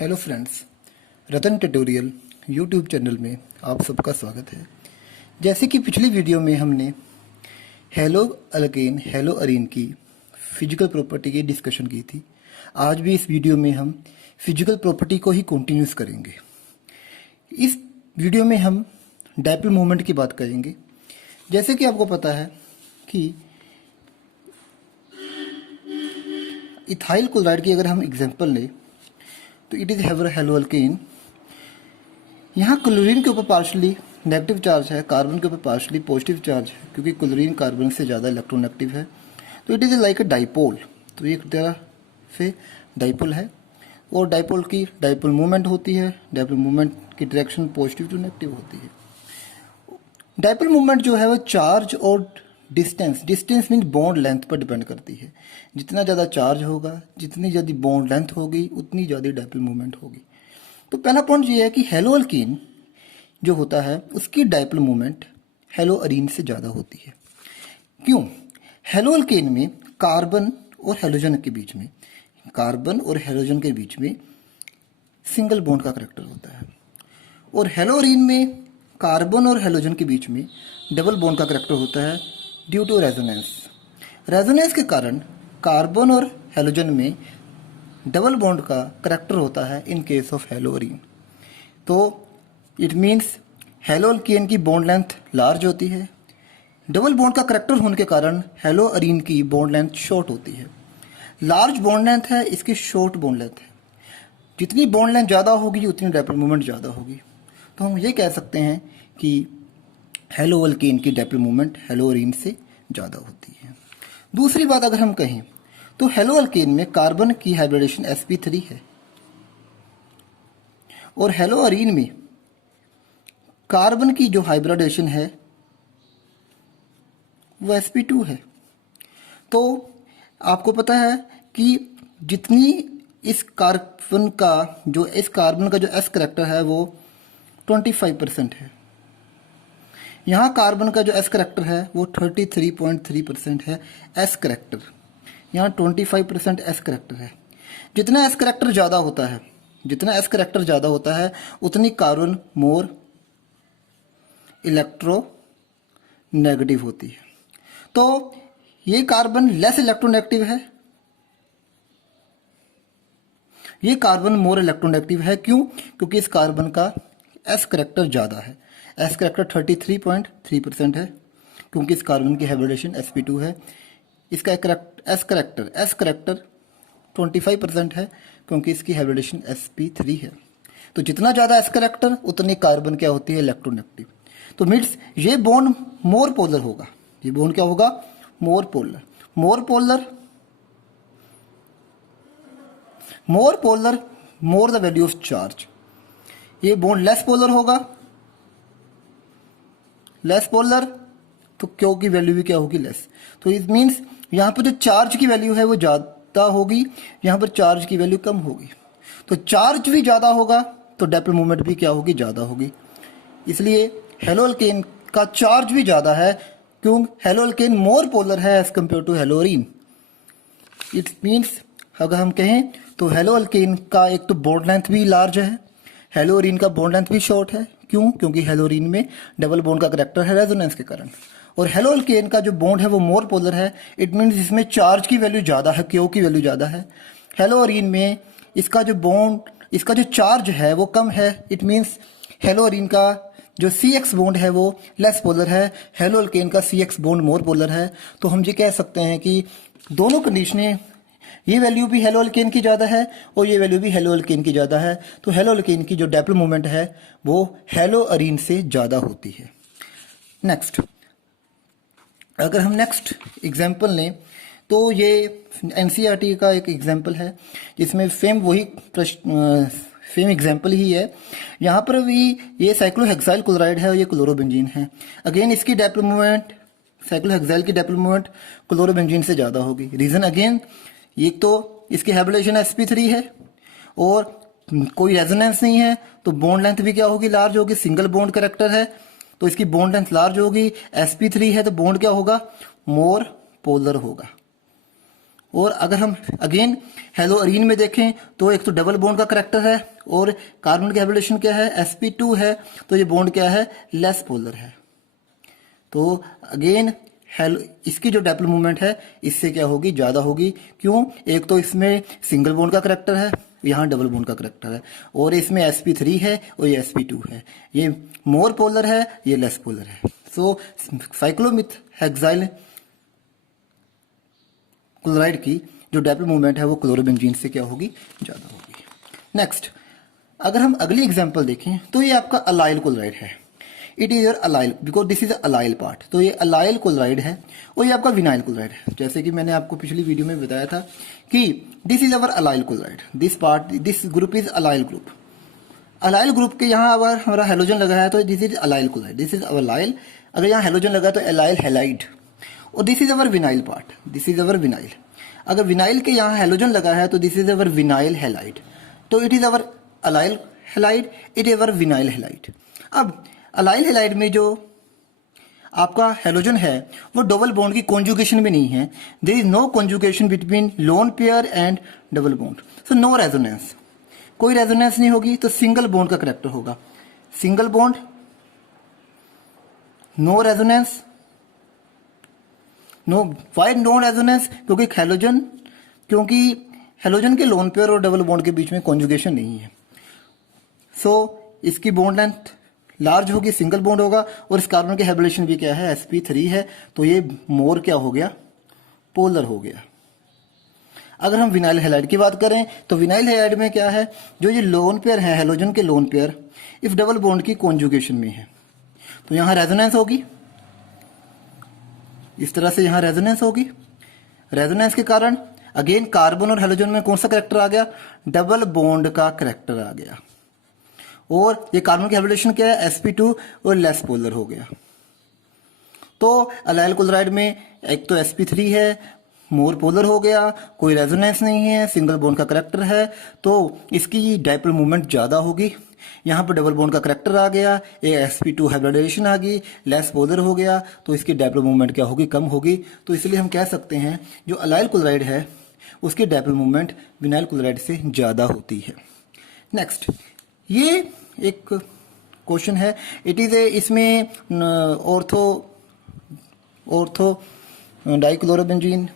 Hello friends, रतन tutorial YouTube channel में आप सबका स्वागत है। जैसे कि पिछली वीडियो में हमने हेलो अल्केन हेलो अरीन की फिजिकल प्रॉपर्टी की डिस्कशन की थी, आज भी इस वीडियो में हम फिजिकल प्रॉपर्टी को ही कंटिन्यूस करेंगे। इस वीडियो में हम डायपोल मोमेंट की बात करेंगे। जैसे कि आपको पता है कि इथाइल क्लोराइड की अगर हम एग्जांपल लें तो इट इज़ हेलो अल्केन। यहाँ क्लोरीन के ऊपर पार्शली नेगेटिव चार्ज है, कार्बन के ऊपर पार्शली पॉजिटिव चार्ज है, क्योंकि क्लोरीन कार्बन से ज़्यादा इलेक्ट्रोनेगेटिव है। तो it is like a dipole. तो एक तरह से डाइपोल है और डाइपोल की डाइपोल मूवमेंट होती है। डाइपोल मूवमेंट की डायरेक्शन पॉजिटिव टू नेगेटिव होती है। डाइपोल मूवमेंट जो है वो चार्ज और डिस्टेंस मीन बॉन्ड लेंथ पर डिपेंड करती है। जितना ज़्यादा चार्ज होगा, जितनी ज़्यादा बॉन्ड लेंथ होगी, उतनी ज़्यादा डाइपोल मूवमेंट होगी। तो पहला पॉइंट ये है कि हेलो अल्कीन जो होता है उसकी डाइपोल मूवमेंट हेलो अरीन से ज़्यादा होती है। क्यों? हेलो अल्कीन में कार्बन और हेलोजन के बीच में सिंगल बॉन्ड का करैक्टर होता है, और हेलो अरीन में कार्बन और हेलोजन के बीच में डबल बॉन्ड का करैक्टर होता है ड्यू टू रेजोनेंस के कारण कार्बन और हेलोजन में डबल बॉन्ड का करैक्टर होता है in case of hello Areen. तो इट मीन्स हेलो अल्कीन की बॉन्ड लेंथ लार्ज होती है। डबल बॉन्ड का करैक्टर होने के कारण हेलो अरीन की बॉन्ड लेंथ शॉर्ट होती है। लार्ज बॉन्ड लेंथ है, इसकी शॉर्ट बॉन्ड लेंथ है। जितनी बॉन्ड लेंथ ज़्यादा होगी उतनी डाइपोल मूवमेंट ज़्यादा होगी। तो हम ये कह सकते हैं कि हेलो अल्कीन की डाइपोल मूवमेंट हेलो अरीन से ज़्यादा होती है। दूसरी बात अगर हम कहें तो हेलो अल्कीन में कार्बन की हाइब्रिडेशन sp3 है और हेलो अरीन में कार्बन की जो हाइब्रिडेशन है वो sp2 है। तो आपको पता है कि जितनी इस कार्बन का जो s करैक्टर है वो 25% है। यहाँ कार्बन का जो s करैक्टर है वो 33.3% है s करैक्टर। यहाँ 25% s करैक्टर है। जितना s करैक्टर ज़्यादा होता है उतनी कार्बन मोर इलेक्ट्रो नेगेटिव होती है। तो ये कार्बन लेस इलेक्ट्रोनेगेटिव है, ये कार्बन मोर इलेक्ट्रोनेगेटिव है। क्यों? क्योंकि इस कार्बन का s करैक्टर ज़्यादा है। s करैक्टर 33.3% है, क्योंकि इस कार्बन की हाइब्रिडेशन sp2 है। इसका s करैक्टर 25% है, क्योंकि इसकी हाइब्रिडेशन sp3 है। तो जितना ज़्यादा s करैक्टर उतनी कार्बन क्या होती है, इलेक्ट्रोनेगेटिव। तो मीन्स ये बॉन्ड मोर पोलर होगा। ये बॉन्ड क्या होगा? More polar. More the value of charge. ये बॉन्ड लेस पोलर तो क्यों की वैल्यू भी क्या होगी, लेस। तो इट मीन्स यहाँ पर जो चार्ज की वैल्यू है वो ज़्यादा होगी, यहाँ पर चार्ज की वैल्यू कम होगी। तो चार्ज भी ज़्यादा होगा तो डाइपोल मूवमेंट भी क्या होगी, ज़्यादा होगी। इसलिए हेलो अल्केन का चार्ज भी ज़्यादा है। क्यों? हेलो अल्केन मोर पोलर है as compared to haloarene. It means अगर हम कहें तो हेलो अल्केन का एक तो बॉन्ड लेंथ भी लार्ज है, हेलो अरीन का बॉन्ड लेंथ भी शॉर्ट है। क्यों? क्योंकि हेलो अरीन में डबल बॉन्ड का करैक्टर है रेजोनेंस के कारण। और हेलो अल्केन का जो बॉन्ड है वो मोर पोलर है। इट मीन्स इसमें चार्ज की वैल्यू ज़्यादा है, क्यू की वैल्यू ज़्यादा है। हेलो अरीन में इसका जो चार्ज है वो कम है। इट मीन्स हेलो अरीन का जो CX बॉन्ड है वो लेस पोलर है, हेलो अल्केन का CX बॉन्ड मोर पोलर है। तो हम ये कह सकते हैं कि दोनों कंडीशनें, ये वैल्यू भी हेलो अल्केन की ज़्यादा है और ये वैल्यू भी हेलो अल्केन की ज़्यादा है। तो हेलो अल्केन की जो डाइपोल मूवमेंट है वो हेलो अरीन से ज़्यादा होती है। नेक्स्ट, अगर हम नेक्स्ट एग्जाम्पल लें तो ये NCERT का एक एग्जाम्पल है जिसमें सेम एग्जाम्पल ही है। यहाँ पर भी ये साइक्लोहेक्साइल क्लोराइड है और ये क्लोरोबेंजीन है। अगेन इसकी डाइपोल मूवमेंट, साइक्लोहेक्साइल की डाइपोल मूवमेंट क्लोरोबेंजीन से ज़्यादा होगी। रीज़न अगेन, एक तो इसकी हाइब्रिडेशन sp3 है और कोई रेजोनेंस नहीं है, तो बॉन्ड लेंथ भी क्या होगी, लार्ज होगी। सिंगल बॉन्ड करैक्टर है तो इसकी बॉन्ड लेंथ लार्ज होगी। sp3 है तो बॉन्ड क्या होगा, मोर पोलर होगा। और अगर हम अगेन हेलोअरीन में देखें तो एक तो डबल बॉन्ड का करैक्टर है और कार्बन की हाइब्रिडेशन क्या है, sp2 है, तो ये बॉन्ड क्या है, लेस पोलर है। तो अगेन हेलो इसकी जो डाइपोल मूवमेंट है इससे क्या होगी, ज़्यादा होगी। क्यों, एक तो इसमें सिंगल बॉन्ड का करैक्टर है, यहाँ डबल बॉन्ड का करैक्टर है, और इसमें sp3 है और ये sp2 है, ये मोर पोलर है, ये लेस पोलर है। सो साइक्लोमिथ हेक्साइल क्लोराइड की जो डाइपोल मूवमेंट है वो क्लोरोबेंजीन से क्या होगी, ज़्यादा होगी। नेक्स्ट, अगर हम अगली एग्जांपल देखें तो ये आपका अलाइल क्लोराइड है। It is your allyl because this is allyl part, तो ये अलाइल क्लोराइड है और ये आपका विनाइल क्लोराइड है। जैसे कि मैंने आपको पिछली वीडियो में बताया था कि this is our allyl chloride, this group is allyl group. Allyl group के यहाँ अगर हमारा हेलोजन लगा है तो this is allyl chloride, this is our allyl. अगर यहाँ हेलोजन लगा है तो अलाइल हेलाइड, और this is our vinyl part, this is our vinyl. अगर विनाइल के यहाँ हेलोजन लगा है तो this is our vinyl halide, तो it is our allyl halide, it is our vinyl halide. अब अलाइल हेलाइड में जो आपका हेलोजन है वो डबल बॉन्ड की कॉन्जुगेशन में नहीं है, there is no conjugation between lone pair and double bond, so no resonance, कोई रेजोनेंस नहीं होगी, तो सिंगल बॉन्ड का करैक्टर होगा, single bond, no resonance, no why no resonance, क्योंकि हेलोजन के लोन पेयर और डबल बॉन्ड के बीच में कॉन्जुगेशन नहीं है। सो इसकी बॉन्ड लेंथ लार्ज होगी, सिंगल बॉन्ड होगा, और इस कार्बन की हाइब्रिडेशन भी क्या है, sp3 है, तो ये मोर क्या हो गया, पोलर हो गया। अगर हम विनाइल हेलाइड की बात करें तो विनाइल हेलाइड में क्या है, जो ये लोन पेयर है हेलोजन के lone pair if double bond की कॉन्जुगेशन में है तो यहाँ रेजोनेंस होगी, इस तरह से यहाँ रेजोनेंस होगी। रेजोनेंस के कारण अगेन कार्बन और हेलोजन में कौन सा करैक्टर आ गया, डबल बॉन्ड का करैक्टर आ गया, और ये कार्बन की हाइब्रिडेशन क्या है, sp2 और लेस पोलर हो गया। तो अलाइल क्लोराइड में एक तो sp3 है, मोर पोलर हो गया, कोई रेजोनेंस नहीं है, सिंगल बॉन्ड का करैक्टर है, तो इसकी डाइपोल मूवमेंट ज़्यादा होगी। यहाँ पर डबल बॉन्ड का करैक्टर आ गया, ये sp2 हाइब्रिडेशन आ गई, लेस पोलर हो गया, तो इसकी डाइपोल मूवमेंट क्या होगी, कम होगी। तो इसलिए हम कह सकते हैं जो अलाइल क्लोराइड है उसकी डाइपोल मूवमेंट विनाइल क्लोराइड से ज़्यादा होती है। नेक्स्ट, ये एक क्वेश्चन है, इट इज़ ए, इसमें ortho dichlorobenzene,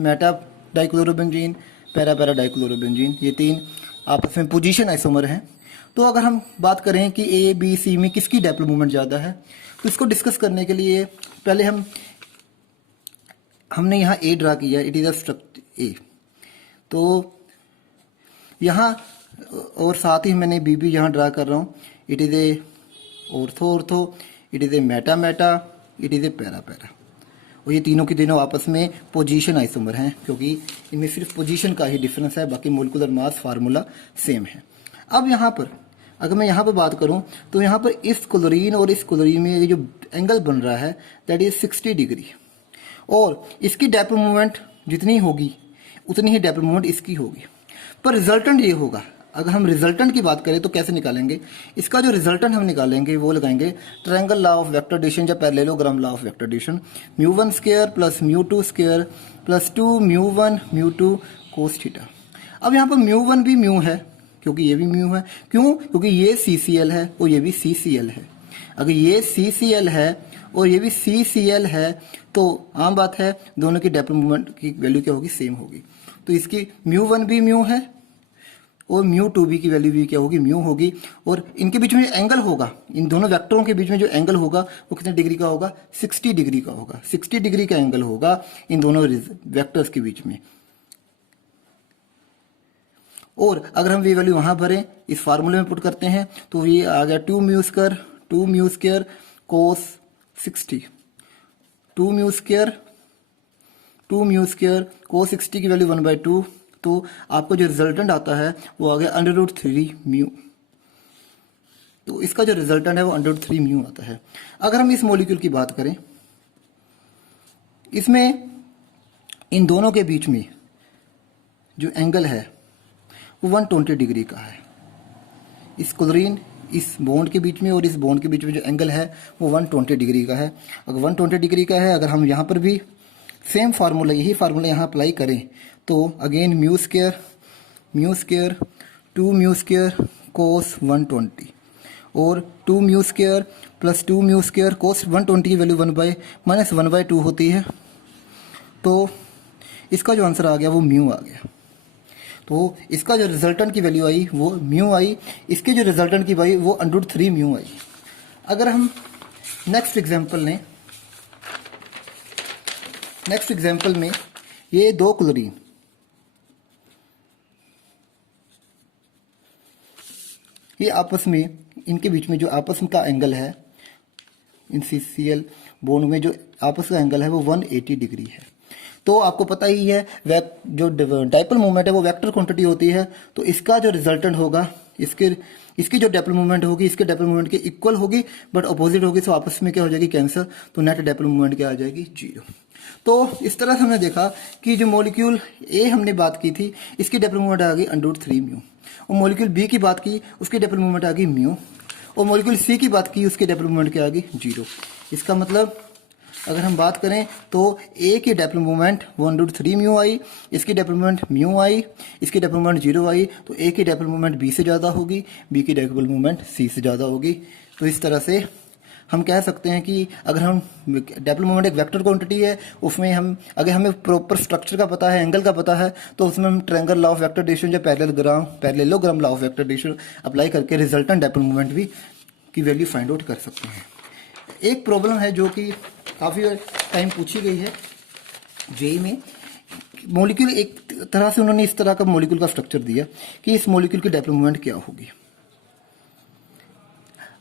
Meta dichlorobenzene, para para dichlorobenzene, ये तीन आपस में पोजीशन आइसोमर हैं। तो अगर हम बात करें कि ए बी सी में किसकी डाइपोल मूवमेंट ज़्यादा है, तो इसको डिस्कस करने के लिए पहले हमने यहाँ ए ड्रा किया, इट इज़ अ स्ट्रक्चर ए, तो यहाँ और साथ ही मैंने बी भी यहाँ ड्रा कर रहा हूँ, it is a ortho, it is a Meta, it is a para, और ये तीनों के तीनों आपस में पोजीशन आइसोमर हैं, क्योंकि इनमें सिर्फ पोजीशन का ही डिफरेंस है, बाकी मोलिकुलर मास फार्मूला सेम है। अब यहाँ पर अगर मैं यहाँ पर बात करूँ तो यहाँ पर इस क्लोरीन और इस क्लोरीन में ये जो एंगल बन रहा है दैट इज 60 डिग्री, और इसकी डाइपोल मूवमेंट जितनी होगी उतनी ही डाइपोल मूवमेंट इसकी होगी, पर रिजल्टेंट ये होगा। अगर हम रिजल्टेंट की बात करें तो कैसे निकालेंगे, इसका जो रिजल्टेंट हम निकालेंगे वो लगाएंगे triangle law of vector addition या parallelogram law of vector addition, μ1 square plus μ2 square plus 2 μ1 μ2 cos theta. अब यहाँ पर μ1 भी म्यू है क्योंकि ये भी म्यू है, क्यों, क्योंकि ये CCl है और ये भी CCl है। अगर ये CCl है और ये भी CCl है तो आम बात है दोनों की डाइपोल मूवमेंट की वैल्यू क्या होगी, सेम होगी। तो इसकी μ1 भी म्यू है और μ2 भी की वैल्यू भी क्या होगी, म्यू होगी, और इनके बीच में जो एंगल होगा, इन दोनों वेक्टरों के बीच में जो एंगल होगा वो कितने डिग्री का होगा, 60 डिग्री का होगा, 60 डिग्री का एंगल होगा इन दोनों वेक्टर्स के बीच में। और अगर हम ये वैल्यू वहां भरें, इस फार्मूले में पुट करते हैं तो ये आ गया 2 म्यू स्क्वायर कोस 60, 2 म्यू स्क्वायर कोस 60 की वैल्यू 1/2, तो आपको जो रिजल्टेंट आता है वो आ गया √3 म्यू। तो इसका जो रिजल्टेंट है वो √3 म्यू आता है। अगर हम इस मॉलिक्यूल की बात करें, इसमें इन दोनों के बीच में जो एंगल है वो 120 डिग्री का है। इस क्लोरीन इस बॉन्ड के बीच में और इस बॉन्ड के बीच में जो एंगल है वो 120 डिग्री का है। अगर 120 डिग्री का है, अगर हम यहाँ पर भी सेम फार्मूला, यही फार्मूला यहाँ अप्लाई करें तो again mu square 2 mu square कोस 120 और 2 mu square plus 2 mu square कोस 120 की वैल्यू 1/-1/2 होती है। तो इसका जो आंसर आ गया वो म्यू आ गया। तो इसका जो रिजल्टेंट की वैल्यू आई वो म्यू आई, इसके जो रिजल्टेंट की आई वो √3 म्यू आई। अगर हम नेक्स्ट एग्जांपल में ये दो क्लोरीन ये आपस में, इनके बीच में जो आपस में का एंगल है, इन CCl बॉन्ड में जो आपस का एंगल है वो 180 डिग्री है। तो आपको पता ही है जो डाइपोल मोमेंट है वो वेक्टर क्वांटिटी होती है। तो इसका जो रिजल्टेंट होगा, इसकी जो डाइपोल मोमेंट होगी इसके डाइपोल मोमेंट के इक्वल होगी बट अपोजिट होगी। तो आपस में क्या हो जाएगी, कैंसिल। तो नेट डाइपोल मोमेंट क्या आ जाएगी, 0। तो इस तरह से हमने देखा कि जो मॉलिक्यूल ए हमने बात की थी इसकी डाइपोल मोमेंट आ गई √3 म्यू, और मॉलिक्यूल बी की बात की उसकी डाइपोल मोमेंट आ गई म्यू, और मॉलिक्यूल सी की बात की उसकी डाइपोल मोमेंट क्या आ गई, 0। इसका मतलब अगर हम बात करें तो ए की डाइपोल मोमेंट 1√3 म्यू आई, इसकी डाइपोल मोमेंट म्यू आई, इसकी डाइपोल मोमेंट 0 आई। तो ए की डाइपोल मोमेंट बी से ज़्यादा होगी, बी की डाइपोल मोमेंट सी से ज़्यादा होगी। तो इस तरह से हम कह सकते हैं कि अगर हम डाइपोल मोमेंट एक वेक्टर क्वांटिटी है, उसमें हम अगर हमें प्रॉपर स्ट्रक्चर का पता है, एंगल का पता है, तो उसमें हम triangle law of vector distribution या parallelogram law of vector distribution apply करके रिजल्टेंट डाइपोल मोमेंट भी की वैल्यू फाइंड आउट कर सकते हैं। एक प्रॉब्लम है जो कि काफ़ी टाइम पूछी गई है जेई में। मॉलिक्यूल एक तरह से उन्होंने इस तरह का मॉलिक्यूल का स्ट्रक्चर दिया कि इस मॉलिक्यूल की डाइपोल मोमेंट क्या होगी।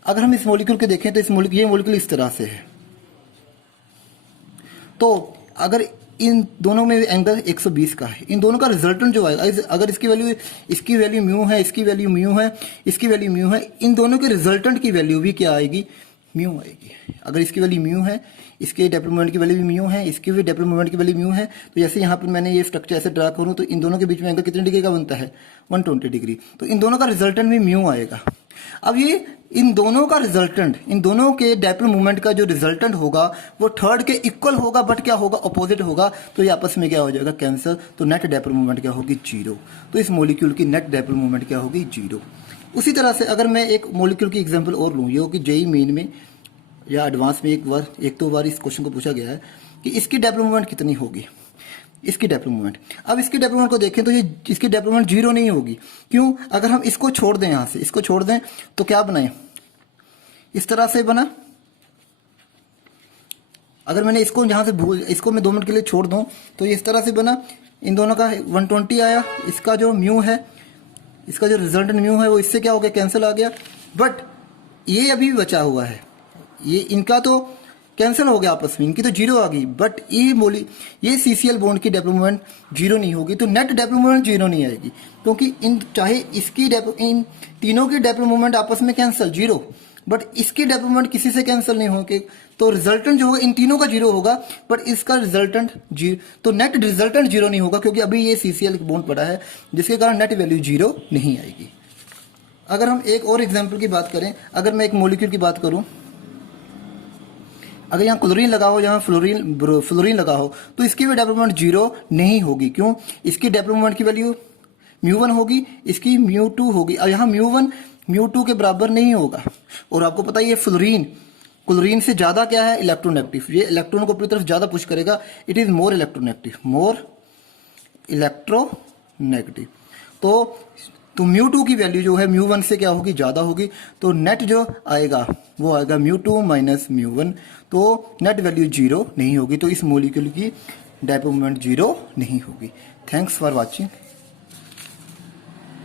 अगर हम इस मॉलिक्यूल को देखें तो ये मॉलिक्यूल इस तरह से है। तो अगर इन दोनों में एंगल 120 का है, इन दोनों का रिजल्टेंट जो आएगा, अगर इसकी वैल्यू म्यू है, इसकी वैल्यू म्यू है, इसकी वैल्यू म्यू है, इन दोनों के रिजल्टेंट की वैल्यू भी क्या आएगी, म्यू आएगी। अगर इसकी वैल्यू म्यू है, इसके डाइपोल मोमेंट की वैल्यू भी म्यू है, इसकी भी डाइपोल मोमेंट की वैल्यू म्यू है। तो जैसे यहाँ पर मैंने ये स्ट्रक्चर ऐसे ड्रा करूँ तो इन दोनों के बीच में एंगल कितने डिग्री का बनता है, 120 डिग्री। तो इन दोनों का रिजल्टेंट भी म्यू आएगा। अब ये इन दोनों का रिजल्टेंट, इन दोनों के डाइपोल मोमेंट का जो रिजल्टेंट होगा वो थर्ड के इक्वल होगा बट क्या होगा, अपोजिट होगा। तो ये आपस में क्या हो जाएगा, कैंसिल। तो नेट डाइपोल मोमेंट क्या होगी, 0। तो इस मॉलिक्यूल की नेट डाइपोल मोमेंट क्या होगी, 0। उसी तरह से अगर मैं एक मॉलिक्यूल की एग्जांपल और लूँ, ये हो कि जेई मेन में या एडवांस में एक दो बार इस क्वेश्चन को पूछा गया है कि इसकी डाइपोल मोमेंट कितनी होगी, इसकी डाइपोल मोमेंट। अब इसकी डाइपोल मोमेंट को देखें तो ये इसकी डाइपोल मोमेंट 0 नहीं होगी। क्यों, अगर हम इसको छोड़ दें, यहाँ से इसको छोड़ दें तो क्या बनाए, इस तरह से बना। अगर मैंने इसको यहाँ से इसको मैं 2 मिनट के लिए छोड़ दूं तो ये इस तरह से बना। इन दोनों का 120 आया, इसका जो म्यू है, इसका जो रिजल्टेंट म्यू है वो इससे क्या हो गया, कैंसिल आ गया। बट ये अभी बचा हुआ है, ये इनका तो कैंसिल हो गया आपस में, इनकी तो 0 आ गई। बट ये CCl बॉन्ड की डाइपोल मोमेंट 0 नहीं होगी। तो नेट डाइपोल मोमेंट 0 नहीं आएगी, क्योंकि चाहे इन तीनों की डाइपोल मोमेंट आपस में कैंसिल 0, बट इसकी डाइपोल मोमेंट किसी से कैंसिल नहीं होगी। तो रिजल्टेंट जो होगा इन तीनों का 0 होगा, बट इसका रिजल्टेंट 0। तो नेट रिजल्टेंट 0 नहीं होगा, क्योंकि अभी ये CCl बॉन्ड पड़ा है, जिसके कारण नेट वैल्यू 0 नहीं आएगी। अगर हम एक और एग्जाम्पल की बात करें, अगर मैं एक मॉलिक्यूल की बात करूं, अगर यहाँ क्लोरीन लगा हो, यहाँ फ्लोरीन लगा हो, तो इसकी भी डाइपोल मोमेंट 0 नहीं होगी। क्यों, इसकी डाइपोल मोमेंट की वैल्यू μ1 होगी, इसकी μ2 होगी। और यहाँ μ1 μ2 के बराबर नहीं होगा। और आपको पता ही है क्लोरीन से ज्यादा क्या है, इलेक्ट्रोनेगेटिव। ये इलेक्ट्रॉन को अपनी तरफ ज्यादा पुश करेगा, इट इज मोर इलेक्ट्रोनेगेटिव। तो μ2 की वैल्यू जो है μ1 से क्या होगी, ज्यादा होगी। तो नेट जो आएगा वो आएगा μ2 माइनस μ1। तो नेट वैल्यू 0 नहीं होगी। तो इस मॉलिक्यूल की डाइपोल मोमेंट 0 नहीं होगी। Thanks for watching.